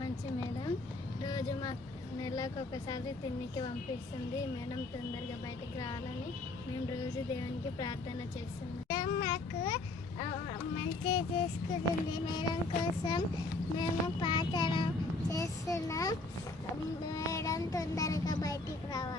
మంచి మేడం రోజు మాకు నెలకు ఒకసారి తిన్నికి పంపిస్తుంది. మేడం తొందరగా బయటికి రావాలని మేము రోజు దేవునికి ప్రార్థన చేస్తున్నాం. మాకు మంచిగా చేసుకుంటుంది. మేడం కోసం మేము ప్రార్థన చేస్తున్నాం. మేడం తొందరగా బయటికి రావాలి.